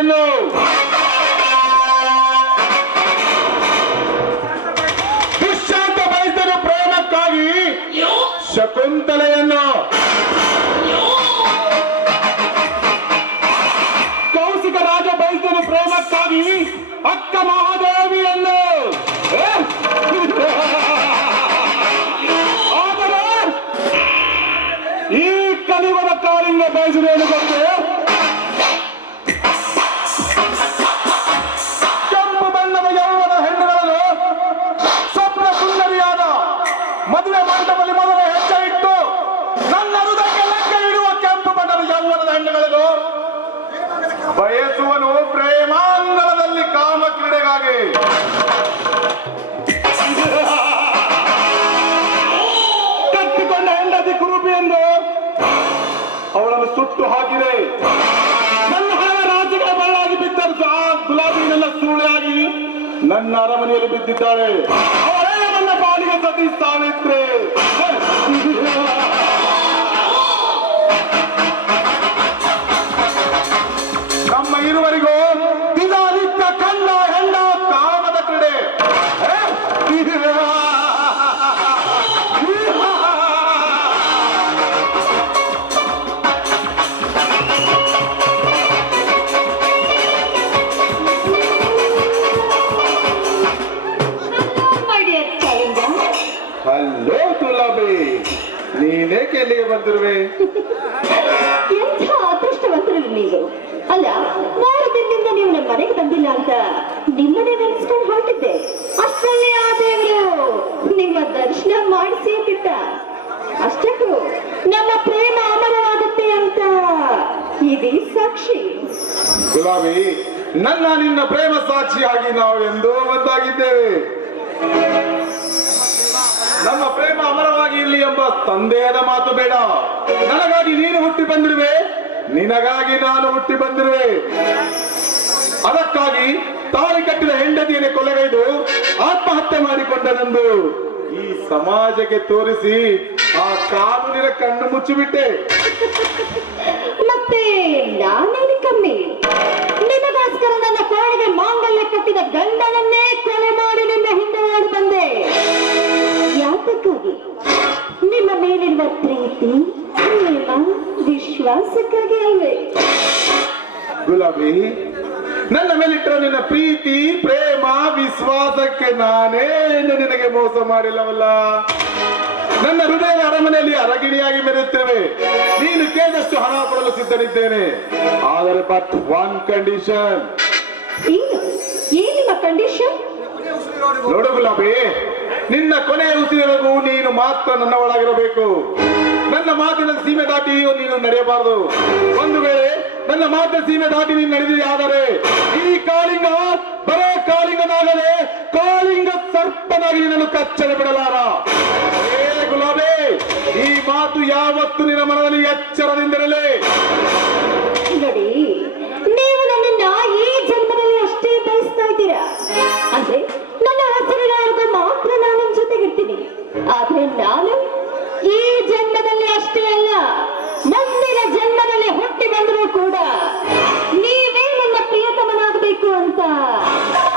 ಗುಲಾಬಿಯನ್ನು, ದುಷ್ಯಂತ ಬಯಸಿದ ಪ್ರೇಮಕ್ಕಾಗಿ ಶಕುಂತಲೆಯನ್ನು, ಕೌಶಿಕ ರಾಜ ಬಯಸಿದ ಪ್ರೇಮಕ್ಕಾಗಿ ಅಕ್ಕ ಮಹಾದೇವಿಯನ್ನು, ಆದರೆ ಈ ಕಲಿವದ ಕಾಲಿಂಗ ಬಯಸಿದೇನು ಗೊತ್ತೇ? ಕೆಂಪು ಬಣ್ಣದ ಯೌವನ ಹೆಣ್ಣುಗಳನ್ನು ಸ್ವಪ್ನ ಸುಂದರಿಯಾದ ಮದುವೆ ಮಂಟಪದಲ್ಲಿ ಮೊದಲ ಹೆಜ್ಜೆ ಇಟ್ಟು ನನ್ನ ಹೃದಯಕ್ಕೆ ಲೆಕ್ಕ ಇಡುವ ಕೆಂಪು ಬಣ್ಣದ ಯೌವನದ ಹೆಣ್ಣುಗಳನ್ನು ಬಯಸುವನು ಪ್ರೇಮಾಂಗಣದಲ್ಲಿ ಕಾಮ ಕ್ರೀಡೆಗಾಗಿ. ಕಟ್ಟಿಕೊಂಡ ಹೆಂಡತಿ ಕುರುಬಿ ಎಂದು ಅವಳನ್ನು ಸುಟ್ಟು ಹಾಕಿದೆ. ನನ್ನ ಹಣ ರಾಜ್ಯಗಳ ಬಳ್ಳಾಗಿ ಬಿದ್ದರು. ಆ ಗುಲಾಬಿನೆಲ್ಲ ಸೂಳೆಯಾಗಿ ನನ್ನ ಅರಮನೆಯಲ್ಲಿ ಬಿದ್ದಿದ್ದಾಳೆ. ಅವಳೇ ನನ್ನ ಪಾಲಿಗೆ ಸತಿ ಸಾವಿತ್ರೆ. ನಮ್ಮ ಇರುವರಿಗೂ ದಿನನಿತ್ಯ ಕಂಡ ಹೆಂಡ ಕಾಮದ ಕ್ರೀಡೆ. ಹಲೋ ಗುಲಾಬಿ, ನೀನೇಕೆ ಎಲ್ಲಿಗೆ ಬಂದಿರುವೆ? ಎಂಥ ಅದೃಷ್ಟವಂತರು ನೀವು. ಅಲ್ಲ, 3 ದಿನದಿಂದ ನೀವು ನಮ್ಮ ಮನೆಗೆ ಬಂದಿಲ್ಲ ಅಂತ ನಿಮ್ಮನೆ ನೆನೆಸ್ಕೊಂಡು ಹೊರಟಿದ್ದೆ. ಅಷ್ಟರಲ್ಲೇ ಆ ದೇವರು ನಿಮ್ಮ ದರ್ಶನ ಮಾಡಿಸಿ ಬಿಟ್ಟ. ಅಷ್ಟಕ್ಕೂ ನಮ್ಮ ಪ್ರೇಮ ಅಮರವಾಗುತ್ತೆ ಅಂತ ಇದೇ ಸಾಕ್ಷಿ. ಗುಲಾಬಿ, ನನ್ನ ನಿನ್ನ ಪ್ರೇಮ ಸಾಕ್ಷಿಯಾಗಿ ನಾವು ಎಂದೋ ಒಂದಾಗಿದ್ದೇವೆ. ನಮ್ಮ ಪ್ರೇಮ ಅಮರವಾಗಿ ಇರಲಿ ಎಂಬ ಸಂದೇಹದ ಮಾತು ಬೇಡ. ನನಗಾಗಿ ನೀನು ಹುಟ್ಟಿ ಬಂದಿರುವೆ, ನಿನಗಾಗಿ ನಾನು ಹುಟ್ಟಿ ಬಂದಿರುವೆ. ಅದಕ್ಕಾಗಿ ತಾಳಿ ಕಟ್ಟಿದ ಹೆಂಡತಿಯನ್ನು ಕೊಲೆಗೈದು ಆತ್ಮಹತ್ಯೆ ಮಾಡಿಕೊಂಡನೆಂದು ಈ ಸಮಾಜಕ್ಕೆ ತೋರಿಸಿ ಆ ಕಾನೂನಿನ ಕಣ್ಣು ಮುಚ್ಚಿಬಿಟ್ಟೆ. ಮತ್ತೆ ನಾನೇನು ಕಮ್ಮಿ? ನಿಮಗೋಸ್ಕರ ನನ್ನ ಕೋಳಿಗೆ ಮಾಂಗಲ್ಯ ಕಟ್ಟಿದ ಗಂಡನನ್ನೇ ಕೊಲೆ ಮಾಡಿ ನಿಮ್ಮ ಹಿಂದೆ ಓಡಿ ಬಂದೆ. ಯಾತಕ್ಕಾಗಿ? ನಿಮ್ಮ ಮೇಲಿರುವ ಪ್ರೀತಿ, ಪ್ರೇಮ, ವಿಶ್ವಾಸಕ್ಕಾಗಿ ಅಲ್ವೇ? ಗುಲಾಬಿ, ನನ್ನ ಮೇಲಿಟ್ಟರೆ ನಿನ್ನ ಪ್ರೀತಿ, ಪ್ರೇಮ, ವಿಶ್ವಾಸಕ್ಕೆ ನಾನೇನು ನಿನಗೆ ಮೋಸ ಮಾಡಿಲ್ಲವಲ್ಲ. ನನ್ನ ಹೃದಯದ ಅರಮನೆಯಲ್ಲಿ ಅರಗಿಣಿಯಾಗಿ ಮೆರೆಯುತ್ತೇವೆ. ನೀನು ಕೇಳಿದಷ್ಟು ಹಣ ಕೊಡಲು ಸಿದ್ಧನಿದ್ದೇನೆ. ಆದರೆ ಬಟ್ ಒನ್ ಕಂಡೀಷನ್. ಏನು ನಿಮ್ಮ ಕಂಡೀಷನ್? ನೋಡು ಗುಲಾಬಿ, ನಿನ್ನ ಕೊನೆಯ ಉಸಿರಿನವರೆಗೂ ನೀನು ಮಾತ್ರ ನನ್ನ ಒಳಗಿರಬೇಕು. ನನ್ನ ಮಾತಿನ ಸೀಮೆ ದಾಟಿ ನೀನು ನಡೆಯಬಾರದು. ಒಂದು ವೇಳೆ ನನ್ನ ಮಾತಿನ ಸೀಮೆ ದಾಟಿ ನೀನು ನಡೆದಿದೆ ಆದರೆ ಈ ಕಾಳಿಂಗ ಬರೇ ಕಾಳಿಂಗನಾಗದೆ ಕಾಳಿಂಗ ಸರ್ಪನಾಗಿ ನಿನ್ನನ್ನು ಕಚ್ಚಲೆ ಬಿಡಲಾರ. ಏ ಗುಲಾಬಿ, ಈ ಮಾತು ಯಾವತ್ತು ನಿನ್ನ ಮನದಲ್ಲಿ ಎಚ್ಚರದಿಂದಿರಲಿ. ನೋಡಿ, ನೀವು ನನ್ನನ್ನ ಈ ಜನ್ಮದಲ್ಲಿ ಅಷ್ಟೇ ಬಯಸ್ತಾ ಇದ್ದೀರಾ. ಅಂದ್ರೆ ನನ್ನ ಹೆಸರಿನವರೆಗೂ ಮಾತ್ರ ನಾನು ನಿಮ್ ಜೊತೆಗಿರ್ತೀನಿ. ಆದ್ರೆ ನಾನು ಈ ಜನ್ಮದಲ್ಲಿ ಅಷ್ಟೇ ಅಲ್ಲ, ಮುಂದಿನ ಜನ್ಮದಲ್ಲಿ ಹುಟ್ಟಿ ಬಂದರೂ ಕೂಡ ನೀವೇ ನನ್ನ ಪ್ರಿಯತಮನಾಗಬೇಕು ಅಂತ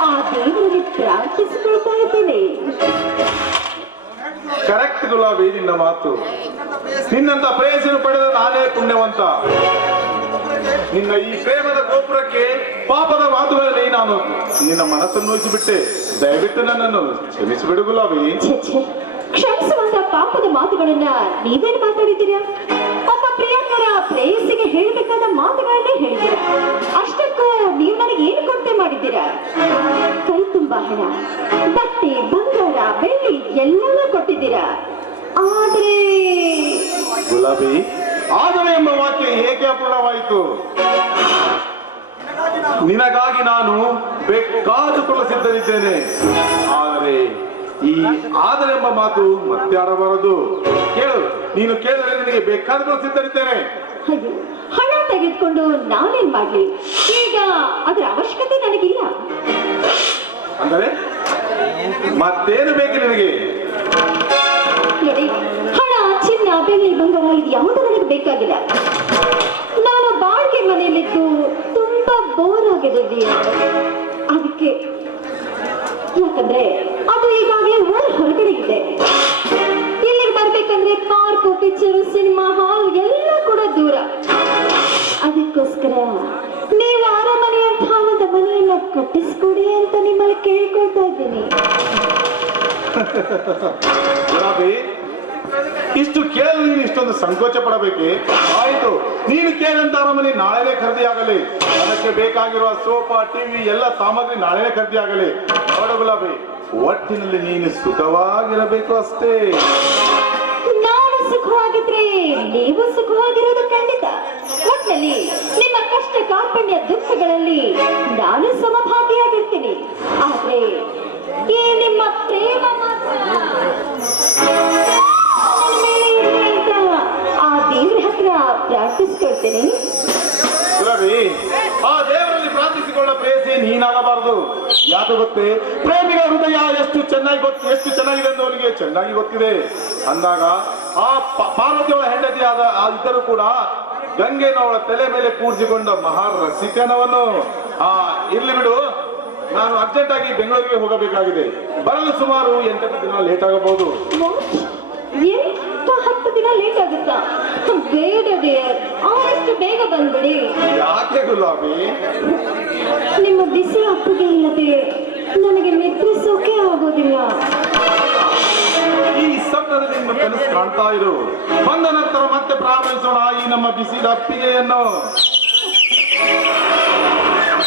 ಆ ದೇವರಿಗೆ ಪ್ರಾರ್ಥಿಸಿಕೊಳ್ತಾ ಇದ್ದೇನೆ. ಕರೆಕ್ಟ್ ಗುಲಾಬಿ, ನಿನ್ನ ಮಾತು. ನಿನ್ನಂತ ಪ್ರೇಯಸಿಯನ್ನು ಪಡೆದ ನಾನೇ ಪುಣ್ಯವಂತ. ನಿನ್ನ ಈ ಪ್ರೇಮದ ಗೋಪುರಕ್ಕೆ ಪಾಪದ ಮಾತುಗಳಲ್ಲಿ ನಾನು ನಿನ್ನ ಮನಸ್ಸನ್ನು ನೋಯಿಸಿಬಿಟ್ಟೆ. ದಯವಿಟ್ಟು ನನ್ನನ್ನು ಕ್ಷಮಿಸಿಬಿಡು ಗುಲಾಬಿ. ಕ್ಷಮಿಸುವಂತ ಪಾಪದ ಮಾತುಗಳನ್ನ ನೀವೇನು ಮಾತಾಡಿದ್ದೀರಾ? ಒಬ್ಬ ಪ್ರಿಯಕರ ಪ್ರೇಯಸಿಗೆ ಹೇಳಬೇಕಾದ ಮಾತುಗಳನ್ನೇ ಹೇಳಿದ್ದೀರಾ. ಅಷ್ಟಕ್ಕೂ ನೀವು ನನಗೆ ಏನು ಕೊರತೆ ಮಾಡಿದ್ದೀರಾ? ಕೈ ತುಂಬಾ ಹಣ, ಬಟ್ಟೆ, ಬಂಗಾರ, ಬೆಳ್ಳಿ ಎಲ್ಲವೂ ಕೊಟ್ಟಿದ್ದೀರಾ. ಆದ್ರೆ ಗುಲಾಬಿ, ಆದರೆ ಎಂಬ ವಾಕ್ಯ ಹೇಗೆ ಅಪೂರ್ಣವಾಯಿತು? ನಿನಗಾಗಿ ನಾನು ಬೇಕಾದುಕೊಳ್ಳಲು ಸಿದ್ಧನಿದ್ದೇನೆ. ಆದರೆ ಈ ಆದರೆ ಎಂಬ ಮಾತು ಮತ್ತೆ ಆಡಬಾರದು. ಕೇಳು, ನೀನು ಕೇಳಿದರೆ ನಿನಗೆ ಬೇಕಾದುಕೊಳ್ಳಲು ಸಿದ್ಧನಿದ್ದೇನೆ. ಹಣ ತೆಗೆದುಕೊಂಡು ನಾನೇನ್ ಮಾಡ್ಲಿ? ಈಗ ಅದರ ಅವಶ್ಯಕತೆ ನನಗಿಲ್ಲ. ಅಂದರೆ ಮತ್ತೇನು ಬೇಕು ನಿನಗೆ? ನೋಡಿ, ಹಣ, ಚಿನ್ನ, ಬೆಳ್ಳಿ, ಬಂಗಾರ ಇದು ಯಾವುದು ನನಗೆ ಬೇಕಾಗಿಲ್ಲ. ನಾನು ಬಾಡಿಗೆ ಮನೆಯಲ್ಲಿದ್ದು ತುಂಬಾ ಬೋರ್ ಆಗಿದೆ ಡಿಯರ್. ಅದಕ್ಕೆ ಯಾಕಂದ್ರೆ ಅದು ಈಗಾಗಲೇ ಊರ್ ಹೊರಗಡೆ ಇದೆ. ಇಲ್ಲಿಗೆ ಬರ್ಬೇಕಂದ್ರೆ ಪಾರ್ಕ್, ಪಿಕ್ಚರ್, ಸಿನಿಮಾ ಹಾಲ್ ಎಲ್ಲ ಕೂಡ ದೂರ. ಅದಕ್ಕೋಸ್ಕರ ನೀವು ಅರಮನೆ ಅಂತ ಒಂದು ಮನೆಯನ್ನ ಕಟ್ಟಿಸ್ಕೊಡಿ ಅಂತ ನಿಮ್ಮಲ್ಲಿ ಕೇಳ್ಕೊಳ್ತಾ ಇದ್ದೀನಿ. ಗುಲಾಬಿ, ಇಷ್ಟು ಕೇಳಲು ನೀನು ಇಷ್ಟೊಂದು ಸಂಕೋಚ ಪಡಬೇಕೆ? ಆಯಿತು, ನೀನು ಕೇಳಂತ ಅರಮನೆ ನಾಳೆನೇ ಖರೀದಿ ಆಗಲಿ. ಅದಕ್ಕೆ ಬೇಕಾಗಿರುವ ಸೋಫಾ, ಟಿವಿ ಎಲ್ಲ ಸಾಮಗ್ರಿ ನಾಳೆನೇ ಖರೀದಿ ಆಗಲಿ. ನೋಡು ಗುಲಾಬಿ, ಒಟ್ಟಿನಲ್ಲಿ ನೀನು ಸುಖವಾಗಿರಬೇಕು ಅಷ್ಟೇ. ನಾನು ಸುಖವಾಗಿದ್ರೆ ನೀವು ಸುಖವಾಗಿರೋದು ಖಂಡಿತ. ಒಟ್ಟಿನಲ್ಲಿ ನಿಮ್ಮ ಕಷ್ಟ, ಕಾರ್ಪಣ್ಯ, ದುಃಖಗಳಲ್ಲಿ ನಾನು ಸಮಭಾಗಿಯಾಗಿರ್ತೀನಿ. ಆದ್ರೆ ಈ ನಿಮ್ಮ ಪ್ರೇಮ ಮಾತ್ರ ಆ ದೇವ್ರ ಹತ್ರ ಪ್ರಾರ್ಥಿಸ್ಕೊಳ್ತೇನೆ. ಗುಲಾಬಿ, ಆ ದೇವರಲ್ಲಿ ಪ್ರಾರ್ಥಿಸಿಕೊಳ್ಳೋ ಪ್ರೇಯಸಿ ನೀನಾಗಬಾರದು. ಯಾಕೆ ಗೊತ್ತೇ? ಪ್ರೇಮಿಗಳ ಹೃದಯ ಎಷ್ಟು ಚೆನ್ನಾಗಿದೆ ಎಂದು ಅವನಿಗೆ ಚೆನ್ನಾಗಿ ಗೊತ್ತಿದೆ. ಅಂದಾಗ ಆ ಪಾರ್ವತಿಯವಳ ಹೆಂಡತಿಯಾದ ಇದ್ದರೂ ಕೂಡ ಗಂಗೆನ ಅವಳ ತಲೆ ಮೇಲೆ ಕೂರಿಸಿಕೊಂಡ ಮಹಾರಸಿಕನವನು. ಇರ್ಲಿ ಬಿಡು, ನಾನು ಅರ್ಜೆಂಟ್ ಆಗಿ ಬೆಂಗಳೂರಿಗೆ ಹೋಗಬೇಕಾಗಿದೆ. ಬರಲು ಸುಮಾರು 8 ದಿನ ಲೇಟ್ ಆಗಬಹುದು. 10 ದಿನ ಲೇಟ್ ಆಗುತ್ತಾ? ಬೇಡ ಡಿಯರ್, ಆದಷ್ಟು ಬೇಗ ಬಂದ್ಬಿಡಿ. ಯಾಕೆ ಗುಲಾಬಿ? ನಿಮ್ಮ ಬಿಸಿ ಅಪ್ಪಗೆ ಇಲ್ಲದೆ ನನಗೆ ನಿದ್ರಿಸೋಕೆ ಆಗೋದಿಲ್ಲ. ಈ ಸಪ್ತದಿಂದ ಕನಸು ಕಾಣ್ತಾ ಇರು. ಬಂದ ನಂತರ ಮತ್ತೆ ಪ್ರಾರಂಭಿಸೋಣ ಈ ನಮ್ಮ ಬಿಸಿದ ಅಪ್ಪಿಗೆಯನ್ನು.